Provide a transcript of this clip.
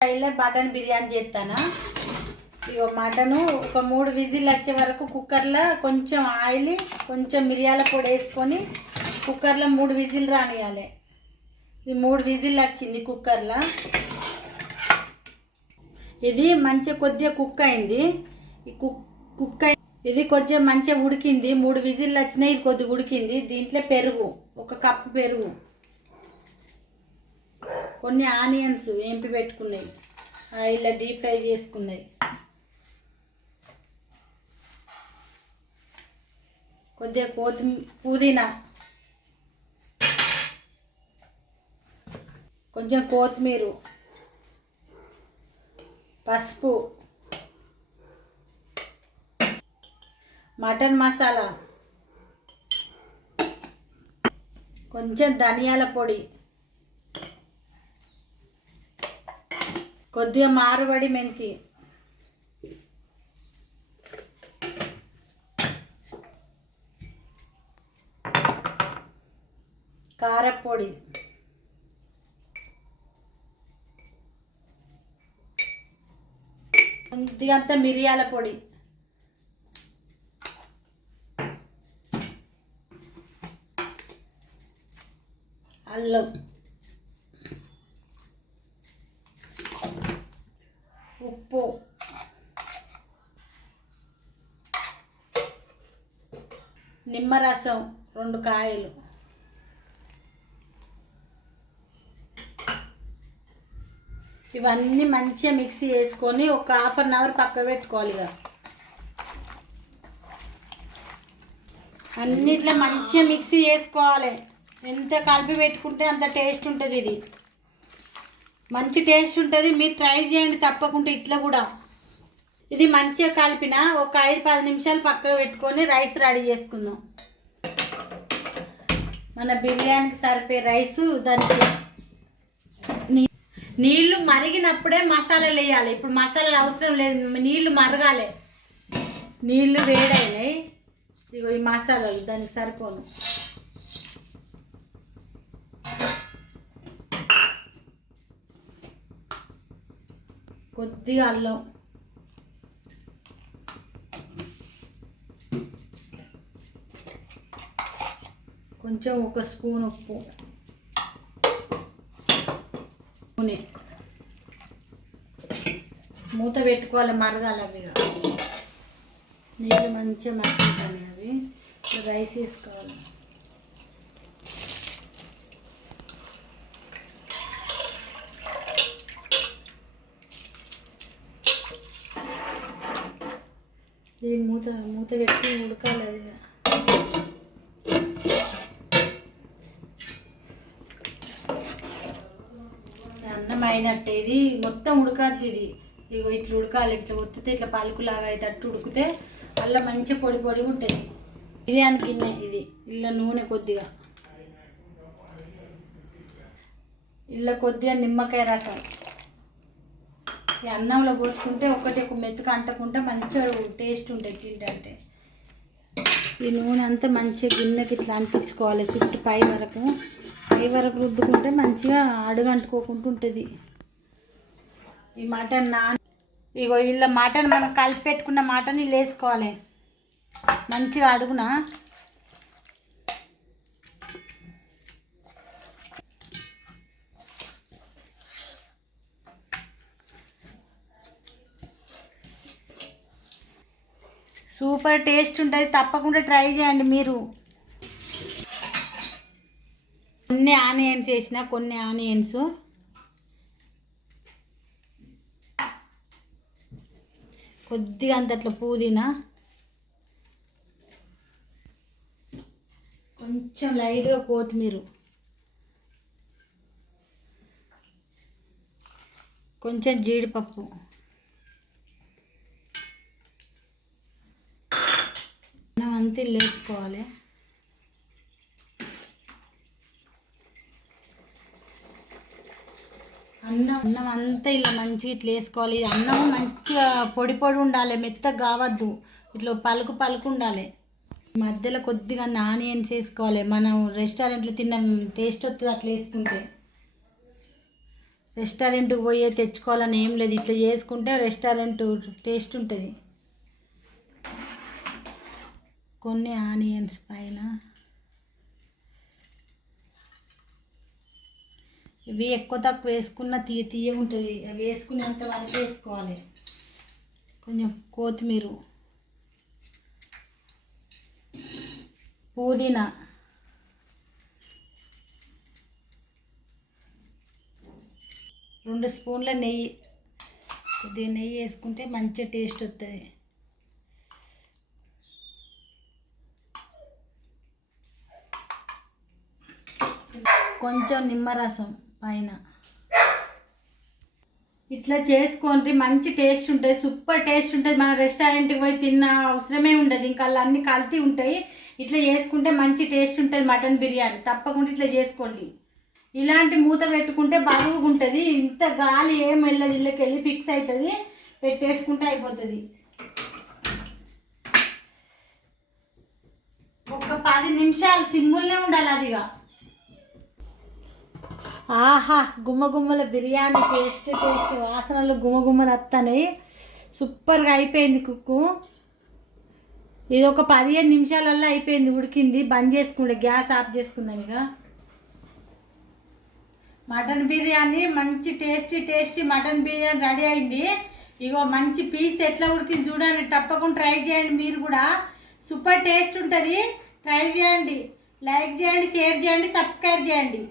స్టైల్లో మటన్ బిర్యానీ చేస్తాను? ఇగో మటను ఒక మూడు విజిల్ వచ్చే వరకు కుక్కర్లో కొంచెం ఆయిల్ కొంచెం మిరియాల పొడి వేసుకొని కుక్కర్లో మూడు విజిల్ రానియాలి. ఇది మూడు విజిల్ వచ్చింది కుక్కర్లో. ఇది మంచిగా కొద్దిగా కుక్ అయింది. ఈ కుక్ కుక్ అయి ఇది కొంచెం మంచిగా ఉడికింది. మూడు విజిల్లు వచ్చినాయి ఇది కొద్దిగా ఉడికింది. దీంట్లో పెరుగు ఒక కప్పు పెరుగు. కొన్ని ఆనియన్స్ ఏంపి పెట్టుకున్నాయి. ఆయిల్లో డీప్ ఫ్రై చేసుకున్నాయి. కొద్దిగా కోతి పుదీనా. కొంచెం కొత్తిమీర. పసుపు. మటన్ మసాలా. కొంచెం ధనియాల పొడి. కొద్దిగా మారుబడి మెంతి. కారపొడి. కొద్దిగంత మిరియాల పొడి. అల్లం. ఉప్పు. నిమ్మరసం రెండు కాయలు. ఇవన్నీ మంచిగా మిక్సీ చేసుకొని ఒక హాఫ్ అన్ అవర్ పక్క పెట్టుకోవాలి ఇక. అన్నిట్లో మంచిగా మిక్సీ చేసుకోవాలి. ఎంత కలిపి పెట్టుకుంటే అంత టేస్ట్ ఉంటుంది ఇది. మంచి టేస్ట్ ఉంటుంది. మీరు ట్రై చేయండి తప్పకుండా ఇట్లా కూడా. ఇది మంచిగా కలిపిన ఒక ఐదు పది నిమిషాలు పక్కకు పెట్టుకొని రైస్ రెడీ చేసుకుందాం. మన బిర్యానీకి సరిపోయే రైస్ దానికి నీళ్ళు నీళ్ళు మరిగినప్పుడే మసాలాలు వేయాలి. ఇప్పుడు మసాలాలు అవసరం లేదు. నీళ్ళు మరగాలి. నీళ్ళు వేడైనాయి. ఇగో ఈ మసాలాలు దానికి సరిపోను. కొద్దిగా అల్లం. కొంచెం ఒక స్పూన్ ఉప్పు. నూనె. మూత పెట్టుకోవాలి మరగాలి అవి నీళ్ళు మంచిగా మరుగుతాయి అవి. రైస్ వేసుకోవాలి. ఇది మూత మూత పెట్టి ఉడకాలి అది. అన్నం అయినట్టే ఇది. మొత్తం ఉడకద్ది ఇది. ఇగో ఇట్లా ఉడకాలి ఇట్లా ఒత్తితే ఇట్లా పలుకులాగా అయితే అట్టు ఉడికితే అలా మంచి పొడి పొడి ఉంటుంది. బిర్యానీ గిన్నె ఇది. ఇలా నూనె కొద్దిగా. ఇలా కొద్దిగా నిమ్మకాయ రసం. ఈ అన్నంలో పోసుకుంటే ఒకటి ఒక మెతుకు అంటకుంటే మంచిగా టేస్ట్ ఉంటుంది తింటే ఈ నూనె అంతా మంచిగా గిన్నెకి ఇట్లా అంటించుకోవాలి చుట్టూ పై వరకు. పై వరకు రుద్దుకుంటే మంచిగా అడుగు అంటుకోకుండా ఉంటుంది. ఈ మటన్ నా ఇగో ఇలా మటన్ మనం కలిపి పెట్టుకున్న మటన్ ఇల్లు వేసుకోవాలి మంచిగా అడుగున? సూపర్ టేస్ట్ ఉంటుంది తప్పకుండా ట్రై చేయండి మీరు. కొన్ని ఆనియన్స్ వేసిన కొన్ని ఆనియన్స్. కొద్దిగా అంతట్లో పుదీనా. కొంచెం లైట్గా కొత్తిమీర. కొంచెం జీడిపప్పు. అన్నం అంతా వేసుకోవాలి అన్నం అన్నం అంతా ఇలా మంచిగా ఇట్లా వేసుకోవాలి. అన్నం మంచిగా పొడి పొడి ఉండాలి మెత్తగా కావద్దు. ఇట్లా పలుకు పలుకు ఉండాలి. మధ్యలో కొద్దిగా నానియన్ చేసుకోవాలి. మనం రెస్టారెంట్లో తిన్న టేస్ట్ వస్తుంది అట్లా వేసుకుంటే. రెస్టారెంట్కి పోయే తెచ్చుకోవాలని ఏం లేదు. ఇట్లా చేసుకుంటే రెస్టారెంట్ టేస్ట్ ఉంటుంది. కొన్ని ఆనియన్స్ పైన. ఇవి ఎక్కువ తక్కువ వేసుకున్న తీయ తీయ ఉంటుంది. అవి వేసుకునేంత వరకు వేసుకోవాలి. కొంచెం కొత్తిమీర. పుదీనా. రెండు స్పూన్ల నెయ్యి. కొద్దిగా నెయ్యి వేసుకుంటే మంచి టేస్ట్ వస్తుంది కొంచెం నిమ్మరసం పైన. ఇట్లా చేసుకోండి మంచి టేస్ట్ ఉంటుంది సూపర్ టేస్ట్ ఉంటుంది మన రెస్టారెంట్కి పోయి తిన్న అవసరమే ఉండదు. ఇంకా అలా అన్నీ కల్తీ ఉంటాయి. ఇట్లా చేసుకుంటే మంచి టేస్ట్ ఉంటుంది మటన్ బిర్యానీ. తప్పకుండా ఇట్లా చేసుకోండి. ఇలాంటి మూత పెట్టుకుంటే బరువుగా ఉంటుంది. ఇంత గాలి ఏం వెళ్ళదు. ఇళ్ళకి వెళ్ళి ఫిక్స్ అవుతుంది పెట్టేసుకుంటే అయిపోతుంది. ఒక పది నిమిషాలు సిమ్ముల్నే ఉండాలి అదిగా. ఆహా గుమ్మగుమ్మల బిర్యానీ టేస్ట్ టేస్ట్ వాసనలు గుమ్మగుమ్మలు వస్తాయి సూపర్గా అయిపోయింది కుక్కు. ఇది ఒక పదిహేను నిమిషాలల్లో అయిపోయింది ఉడికింది. బంద్ చేసుకుంటే గ్యాస్ ఆఫ్ చేసుకుందాం ఇక. మటన్ బిర్యానీ మంచి tasty tasty mutton biryani ready అయింది. ఇగో మంచి పీస్ ఎట్లా ఉడికింది చూడండి. తప్పకుండా ట్రై చేయండి మీరు కూడా. సూపర్ టేస్ట్ ఉంటుంది. ట్రై చేయండి. లైక్ చేయండి షేర్ చేయండి సబ్స్క్రైబ్ చేయండి.